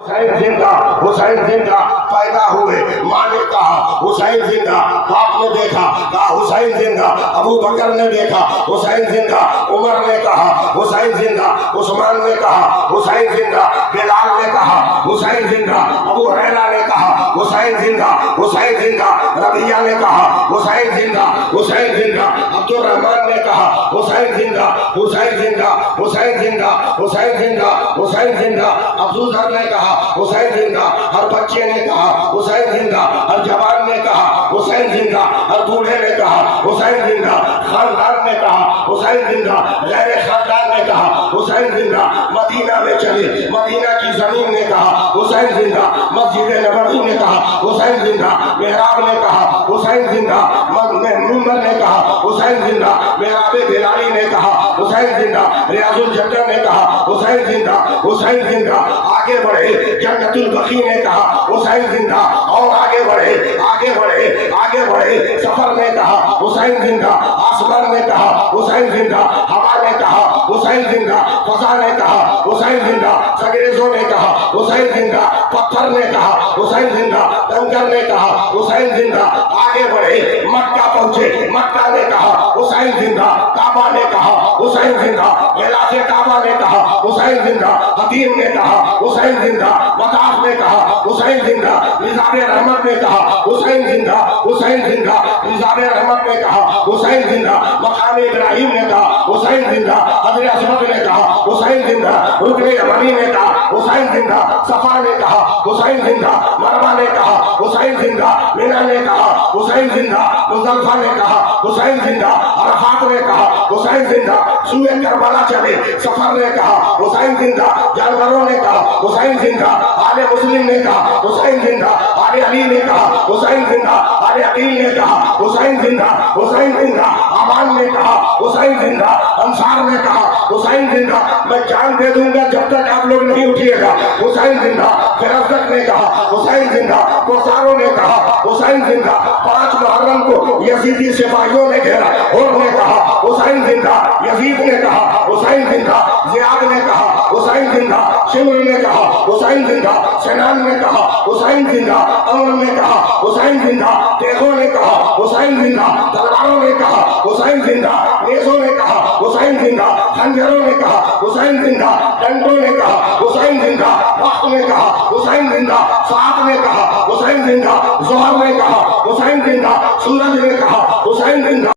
حسین زندہ، حسین زندہ، پیدا ہوئے، ماں نے کہا حسین زندہ، باپ نے دیکھا کہا حسین زندہ، ابو بکر نے دیکھا حسین زندہ، عمر نے کہا حسین زندہ، عثمان نے کہا حسین زندہ، بلال نے کہا حسین زندہ، ابو ہریرہ نے کہا حسین زندہ، حسین زندہ، ربیعہ نے کہا حسین زندہ، حسین زندہ، عبد الرحمن نے کہا حسین زندہ، حسین زندہ، حسین زندہ، حسین زندہ، حسین زندہ، ابو ذر نے کہا حسین زندہ، ہر بچے نے کہا حسین زندہ، ہر جوان نے کہا حسین زندہ، ہر بوڑھے نے کہا حسین زندہ، خاندان نے کہا حسین زندہ، غیر خاندان نے کہا حسین زندہ، مدینہ میں چلے مدینہ کی زمین نے کہا حسین زندہ، مسجد نبوی نے کہا حسین زندہ، محراب نے کہا حسین زندہ، منبر نے کہا حسین زندہ، محراب بلالی نے کہا حسین زندہ، ریاض الجنہ نے کہا حسین زندہ، حسین زندہ، آگے بڑھے جنت البقیع نے کہا حسین زندہ، اور آگے بڑھے آگے بڑھے آگے بڑھے سفر نے کہا حسین زندہ، آسمان نے کہا حسین زندہ، ہوا نے کہا حسین زندہ، فضا نے کہا حسین زندہ، انگریزوں نے کہا حسین زندہ، پتھر نے کہا حسین زندہ، کنکر نے کہا حسین زندہ، آگے بڑھے مکہ پہنچے مکہ نے کہا حسین زندہ، کعبہ نے کہا حسین زندہ، غلاف کعبہ نے کہا حسین زندہ، حتیم نے کہا حسین زندہ، مطاف نے کہا حسین زندہ، نظام رحمت نے کہا حسین زندہ، حسین زندہ، نظام رحمت نے کہا حسین زندہ، مقام ابراہیم نے کہا حسین زندہ، حضر اسود نے کہا حسین زندہ، رکن یمانی نے کہا حسین زندہ، صفا نے کہا حسین زندہ، مروہ نے کہا حسین زندہ، مینا نے کہا حسین زندہ، مزدلفہ نے کہا حسین زندہ، عرفات نے کہا حسین زندہ، سوئے کربلا چلے سفر نے کہا حسین زندہ، جانوروں نے کہا حسین زندہ، آل مسلم نے کہا حسین زندہ، آل علی نے کہا حسین زندہ، آل عقیل نے کہا حسین زندہ، حسین زندہ، آمان نے کہا حسین زندہ، انصار نے کہا حسین زندہ، میں جان دے دوں گا جب تک آپ لوگ نہیں اٹھیے گا حسین زندہ، فرزدق نے کہا حسین زندہ، کوساروں نے کہا حسین زندہ، 5 محرم کو یزیدی سپاہیوں نے گھیرا اور نے کہا حسین زندہ، یزید نے کہا حسین زندہ، زیاد نے کہا حسین زندہ، شمر نے کہا حسین زندہ، سنان نے کہا حسین زندہ، امر نے کہا حسین زندہ، تیغوں نے کہا حسین زندہ، تلواروں نے کہا حسین زندہ، نیزوں نے کہا حسین زندہ، خنجروں نے کہا حسین زندہ، ڈنڈوں نے کہا حسین زندہ، وقت نے کہا حسین زندہ، ساعت نے کہا حسین زندہ، ظہر نے کہا حسین زندہ، سورج نے کہا حسین زندہ۔